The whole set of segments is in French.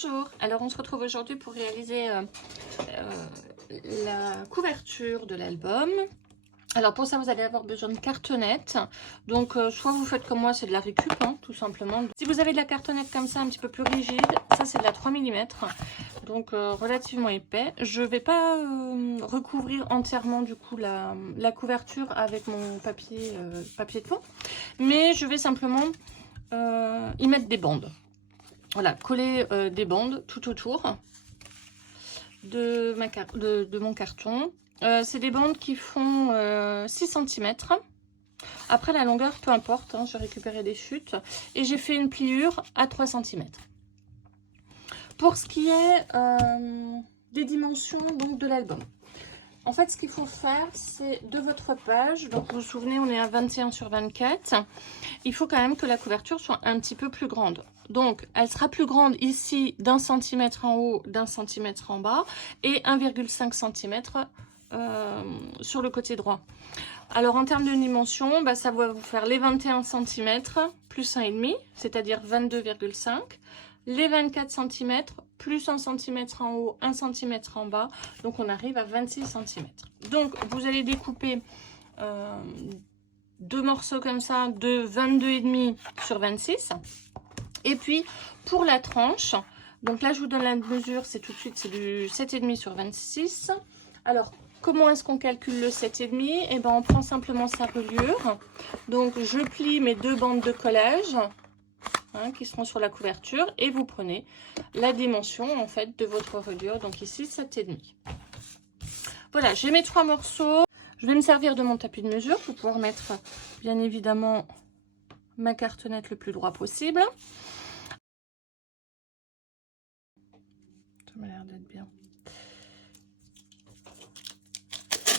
Bonjour, alors on se retrouve aujourd'hui pour réaliser la couverture de l'album. Alors pour ça vous allez avoir besoin de cartonnettes, donc soit vous faites comme moi, c'est de la récup hein, tout simplement. Si vous avez de la cartonnette comme ça un petit peu plus rigide, ça c'est de la 3 mm, donc relativement épais. Je vais pas recouvrir entièrement du coup la couverture avec mon papier, papier de fond, mais je vais simplement y mettre des bandes. Voilà, coller des bandes tout autour de mon carton. C'est des bandes qui font 6 cm. Après la longueur, peu importe, hein, j'ai récupéré des chutes. Et j'ai fait une pliure à 3 cm. Pour ce qui est des dimensions donc, de l'album. En fait, ce qu'il faut faire, c'est de votre page, donc vous vous souvenez, on est à 21 sur 24. Il faut quand même que la couverture soit un petit peu plus grande. Donc, elle sera plus grande ici d'1 cm en haut, d'1 cm en bas et 1,5 cm sur le côté droit. Alors, en termes de dimension, bah, ça va vous faire les 21 cm plus 1,5, c'est-à-dire 22,5. Les 24 cm plus 1 cm en haut, 1 cm en bas. Donc, on arrive à 26 cm. Donc, vous allez découper deux morceaux comme ça de 22,5 sur 26. Et puis, pour la tranche, donc là, je vous donne la mesure, c'est tout de suite, c'est du 7,5 sur 26. Alors, comment est-ce qu'on calcule le 7,5? Eh ben, on prend simplement sa reliure. Donc, je plie mes deux bandes de collage hein, qui seront sur la couverture et vous prenez la dimension, en fait, de votre reliure. Donc, ici, 7,5. Voilà, j'ai mes trois morceaux. Je vais me servir de mon tapis de mesure pour pouvoir mettre, bien évidemment, ma cartonnette le plus droit possible. Ça m'a l'air d'être bien.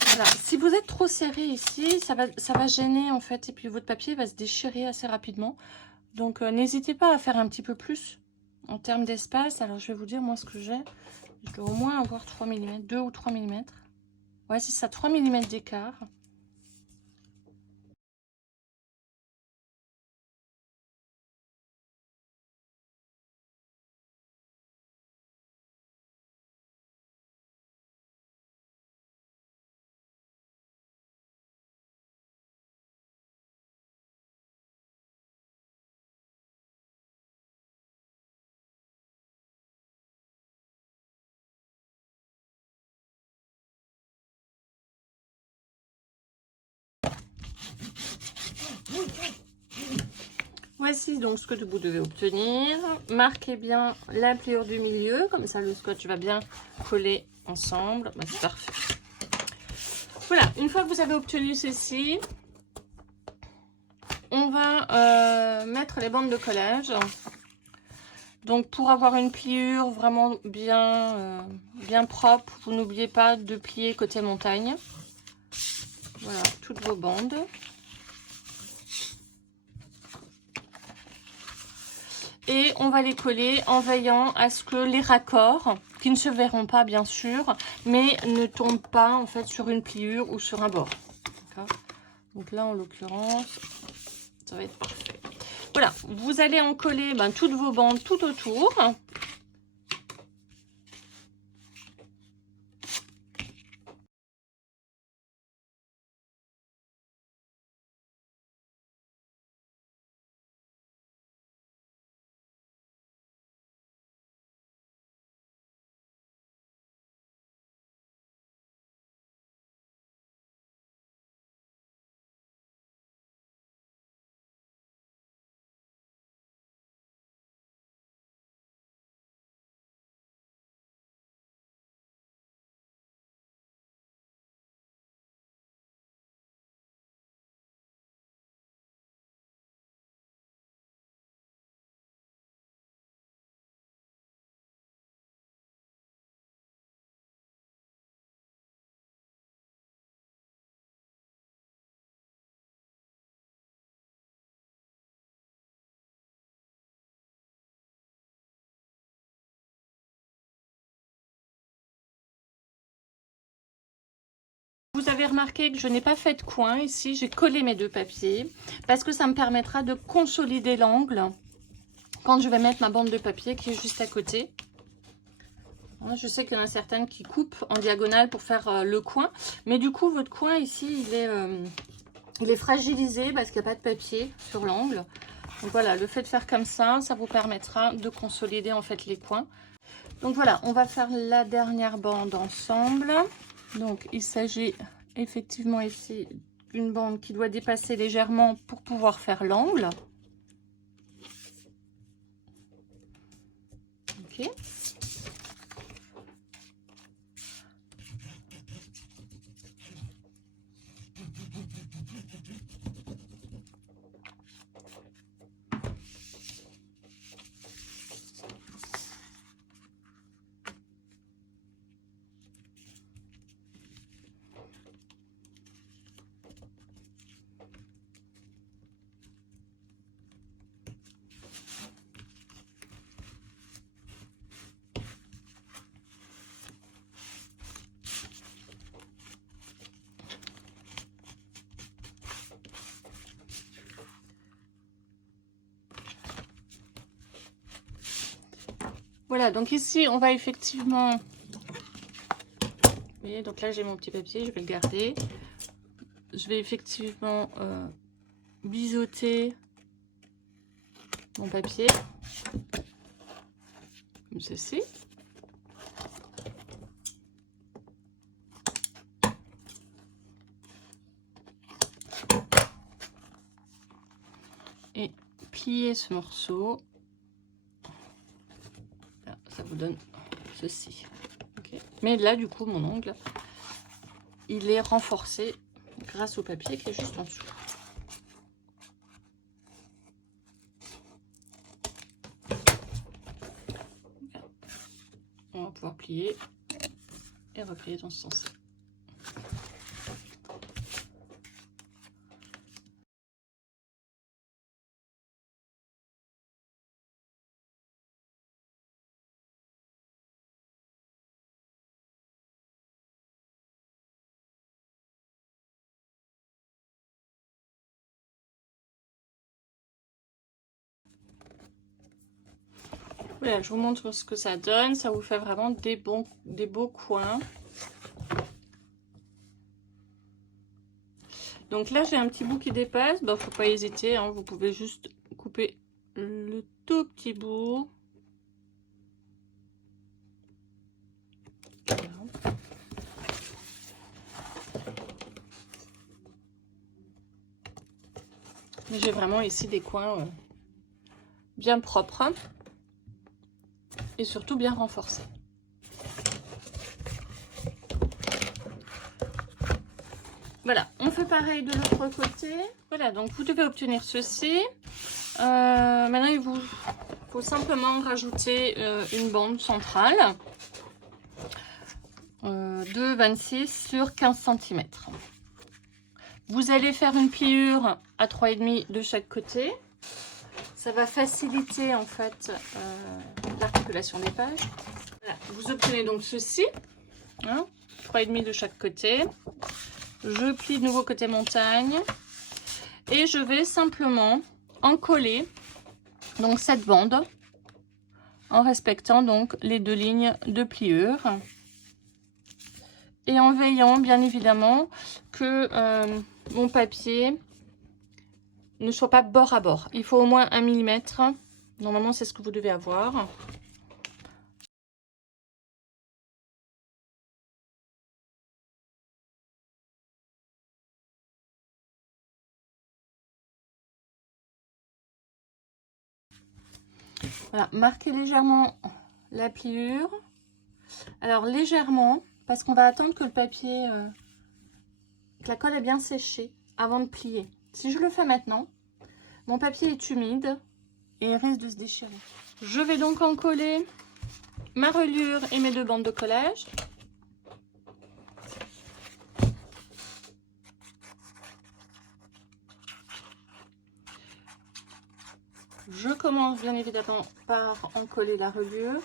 Voilà. Si vous êtes trop serré ici, ça va gêner en fait, et puis votre papier va se déchirer assez rapidement. Donc n'hésitez pas à faire un petit peu plus en termes d'espace. Alors je vais vous dire moi ce que j'ai. Je dois au moins avoir 3 mm, 2 ou 3 mm. Ouais, c'est ça, 3 mm d'écart. Voici donc ce que vous devez obtenir. Marquez bien la pliure du milieu, comme ça le scotch va bien coller ensemble. Bah, c'est parfait. Voilà, une fois que vous avez obtenu ceci, on va mettre les bandes de collage. Donc pour avoir une pliure vraiment bien, bien propre, vous n'oubliez pas de plier côté montagne. Voilà, toutes vos bandes. Et on va les coller en veillant à ce que les raccords, qui ne se verront pas bien sûr, mais ne tombent pas en fait sur une pliure ou sur un bord. Donc là en l'occurrence, ça va être parfait. Voilà, vous allez en coller toutes vos bandes tout autour. Vous avez remarqué que je n'ai pas fait de coin ici, j'ai collé mes deux papiers parce que ça me permettra de consolider l'angle quand je vais mettre ma bande de papier qui est juste à côté. Je sais qu'il y en a certaines qui coupent en diagonale pour faire le coin. Mais du coup, votre coin ici, il est fragilisé parce qu'il n'y a pas de papier sur l'angle. Donc voilà, le fait de faire comme ça vous permettra de consolider en fait les coins. Donc voilà, on va faire la dernière bande ensemble. Donc il s'agit effectivement ici d'une bande qui doit dépasser légèrement pour pouvoir faire l'angle. Ok. Voilà, donc ici, on va effectivement... Vous voyez, donc là, j'ai mon petit papier, je vais le garder. Je vais effectivement biseauter mon papier, comme ceci. Et plier ce morceau. Là, ça vous donne ceci. Okay. Mais là, du coup, mon ongle, il est renforcé grâce au papier qui est juste en dessous. On va pouvoir plier et replier dans ce sens-là. Voilà, je vous montre ce que ça donne. Ça vous fait vraiment des beaux coins. Donc là, j'ai un petit bout qui dépasse. Bah, faut pas hésiter, hein. Vous pouvez juste couper le tout petit bout. Voilà. J'ai vraiment ici des coins bien propres et surtout bien renforcés. Voilà, on fait pareil de l'autre côté. Voilà, donc vous devez obtenir ceci. Maintenant, il vous faut simplement rajouter une bande centrale de 26 sur 15 cm. Vous allez faire une pliure à 3,5 de chaque côté. Ça va faciliter en fait l'articulation des pages. Voilà, vous obtenez donc ceci, hein, 3,5 de chaque côté. Je plie de nouveau côté montagne et je vais simplement encoller donc cette bande en respectant donc les deux lignes de pliure et en veillant bien évidemment que mon papier ne soit pas bord à bord. Il faut au moins 1 mm. Normalement, c'est ce que vous devez avoir. Voilà, marquez légèrement la pliure. Alors légèrement, parce qu'on va attendre que le papier, que la colle est bien séchée avant de plier. Si je le fais maintenant, mon papier est humide et il risque de se déchirer. Je vais donc encoller ma reliure et mes deux bandes de collage. Je commence bien évidemment par encoller la reliure.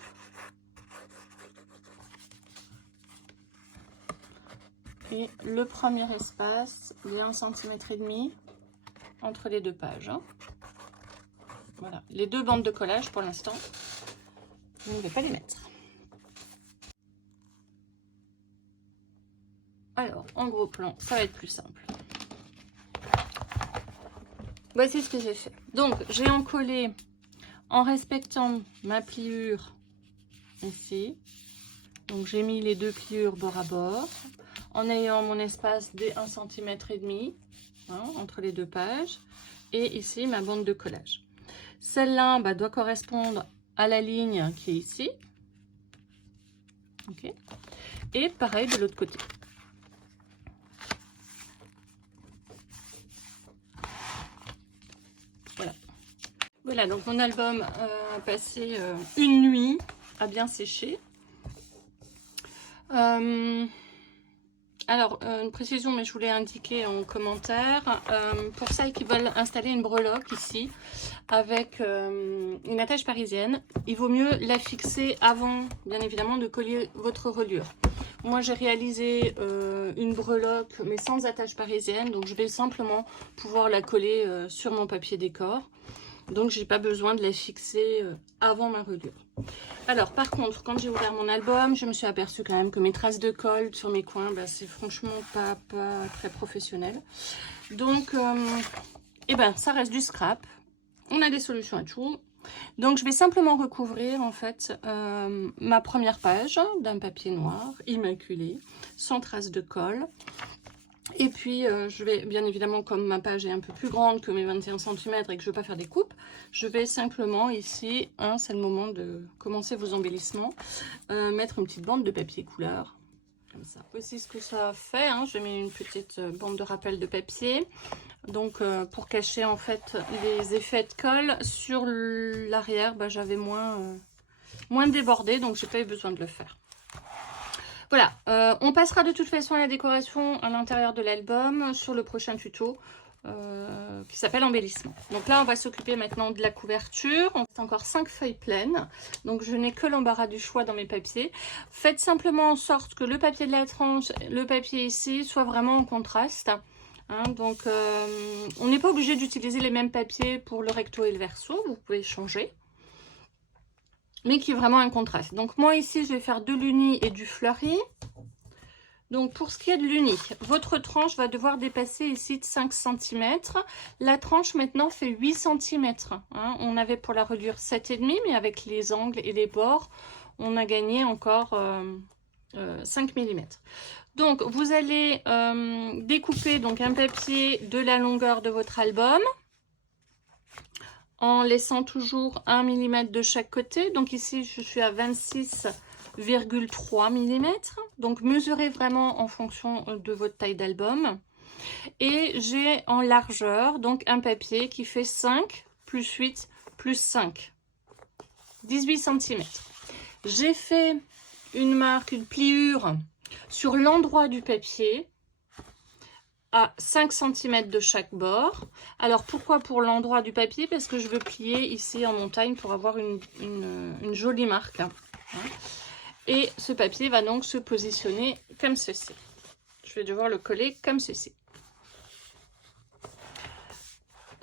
Et le premier espace, il est 1,5 cm entre les deux pages. Voilà, les deux bandes de collage pour l'instant, je ne vais pas les mettre. Alors, en gros plan, ça va être plus simple. Voici ce que j'ai fait. Donc, j'ai encollé en respectant ma pliure ici. Donc, j'ai mis les deux pliures bord à bord en ayant mon espace des 1,5 cm entre les deux pages. Et ici, ma bande de collage. Celle-là doit correspondre à la ligne qui est ici. Okay. Et pareil de l'autre côté. Voilà, donc mon album a passé une nuit à bien sécher. Alors, une précision, mais je voulais indiquer en commentaire, pour celles qui veulent installer une breloque ici, avec une attache parisienne, il vaut mieux la fixer avant, bien évidemment, de coller votre reliure. Moi, j'ai réalisé une breloque, mais sans attache parisienne, donc je vais simplement pouvoir la coller sur mon papier décor. Donc, j'ai pas besoin de la fixer avant ma reliure. Alors, par contre, quand j'ai ouvert mon album, je me suis aperçue quand même que mes traces de colle sur mes coins, c'est franchement pas très professionnel. Donc, ça reste du scrap. On a des solutions à tout. Donc, je vais simplement recouvrir, en fait, ma première page d'un papier noir, immaculé, sans traces de colle. Et puis, je vais, bien évidemment, comme ma page est un peu plus grande que mes 21 cm et que je ne veux pas faire des coupes, je vais simplement ici, c'est le moment de commencer vos embellissements, mettre une petite bande de papier couleur, comme ça. Voici ce que ça fait, j'ai mis une petite bande de rappel de papier, donc pour cacher en fait les effets de colle. Sur l'arrière, j'avais moins débordé, donc j'ai pas eu besoin de le faire. Voilà, on passera de toute façon à la décoration à l'intérieur de l'album sur le prochain tuto qui s'appelle embellissement. Donc là, on va s'occuper maintenant de la couverture. On a encore 5 feuilles pleines, donc je n'ai que l'embarras du choix dans mes papiers. Faites simplement en sorte que le papier de la tranche, le papier ici, soit vraiment en contraste. Donc, on n'est pas obligé d'utiliser les mêmes papiers pour le recto et le verso, vous pouvez changer. Mais qui est vraiment un contraste. Donc moi ici je vais faire de l'uni et du fleuri. Donc pour ce qui est de l'uni, votre tranche va devoir dépasser ici de 5 cm. La tranche maintenant fait 8 cm. On avait pour la reliure 7,5, mais avec les angles et les bords, on a gagné encore 5 mm. Donc vous allez découper donc un papier de la longueur de votre album, en laissant toujours 1 mm de chaque côté. Donc ici, je suis à 26,3 mm. Donc mesurez vraiment en fonction de votre taille d'album. Et j'ai en largeur, donc un papier qui fait 5 plus 8 plus 5. 18 cm. J'ai fait une marque, une pliure sur l'endroit du papier, à 5 cm de chaque bord. Alors pourquoi pour l'endroit du papier? Parce que je veux plier ici en montagne pour avoir une jolie marque. Et ce papier va donc se positionner comme ceci. Je vais devoir le coller comme ceci.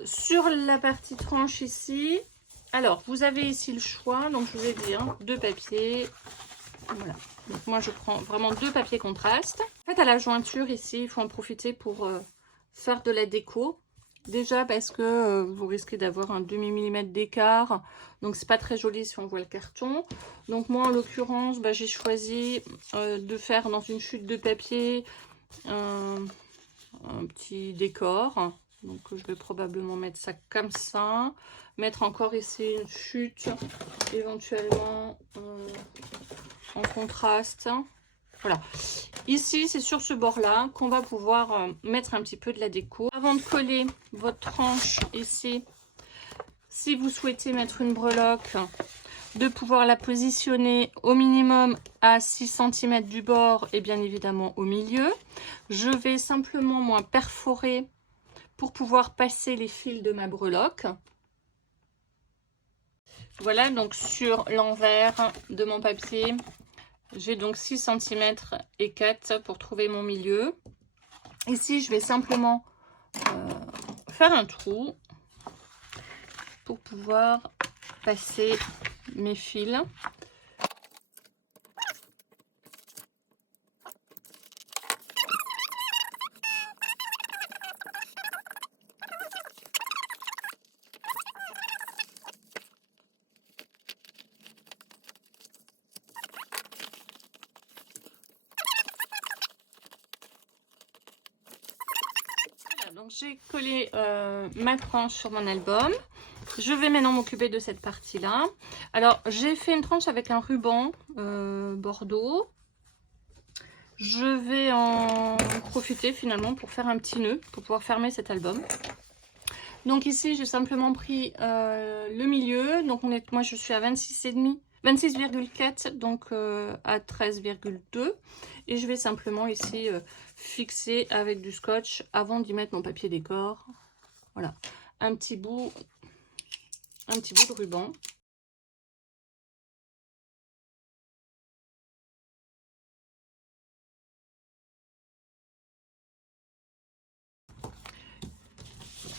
Sur la partie tranche ici, alors vous avez ici le choix, donc je vous ai dit, deux papiers. Voilà. Donc moi je prends vraiment deux papiers contrastes. En fait à la jointure ici, il faut en profiter pour faire de la déco. Déjà parce que vous risquez d'avoir un demi-millimètre d'écart. Donc c'est pas très joli si on voit le carton. Donc moi en l'occurrence, j'ai choisi de faire dans une chute de papier un petit décor. Donc je vais probablement mettre ça comme ça. Mettre encore ici une chute éventuellement en contraste. Voilà, ici c'est sur ce bord là qu'on va pouvoir mettre un petit peu de la déco. Avant de coller votre tranche ici, si vous souhaitez mettre une breloque, de pouvoir la positionner au minimum à 6 cm du bord et bien évidemment au milieu. Je vais simplement moi perforer pour pouvoir passer les fils de ma breloque. Voilà, donc sur l'envers de mon papier, j'ai donc 6 cm et 4 pour trouver mon milieu. Ici, je vais simplement faire un trou pour pouvoir passer mes fils. Donc j'ai collé ma tranche sur mon album. Je vais maintenant m'occuper de cette partie-là. Alors j'ai fait une tranche avec un ruban bordeaux. Je vais en profiter finalement pour faire un petit nœud pour pouvoir fermer cet album. Donc ici j'ai simplement pris le milieu. Donc moi je suis à 26,5. 26,4 donc à 13,2 et je vais simplement ici fixer avec du scotch avant d'y mettre mon papier décor. Voilà, un petit bout de ruban.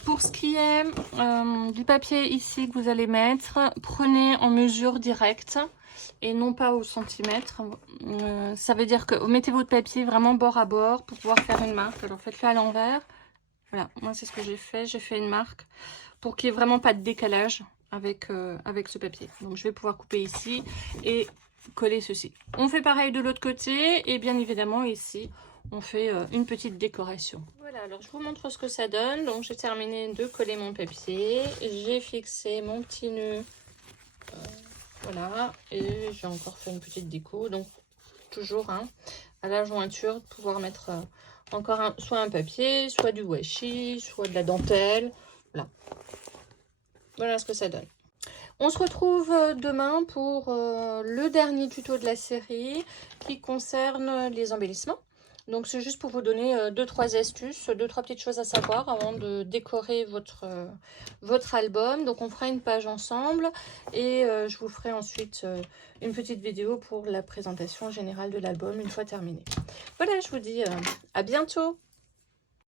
Pour ce qui est du papier ici que vous allez mettre, prenez en mesure directe et non pas au centimètre. Ça veut dire que mettez votre papier vraiment bord à bord pour pouvoir faire une marque. Alors faites-le à l'envers. Voilà, moi c'est ce que j'ai fait. J'ai fait une marque pour qu'il n'y ait vraiment pas de décalage avec ce papier. Donc je vais pouvoir couper ici et coller ceci. On fait pareil de l'autre côté et bien évidemment ici on fait une petite décoration. Voilà, alors je vous montre ce que ça donne. Donc j'ai terminé de coller mon papier, j'ai fixé mon petit nœud, voilà, et j'ai encore fait une petite déco. Donc toujours à la jointure, de pouvoir mettre encore soit un papier, soit du washi, soit de la dentelle. Voilà, voilà ce que ça donne. On se retrouve demain pour le dernier tuto de la série qui concerne les embellissements. Donc c'est juste pour vous donner 2-3 astuces, 2-3 petites choses à savoir avant de décorer votre album. Donc on fera une page ensemble et je vous ferai ensuite une petite vidéo pour la présentation générale de l'album une fois terminé. Voilà, je vous dis à bientôt.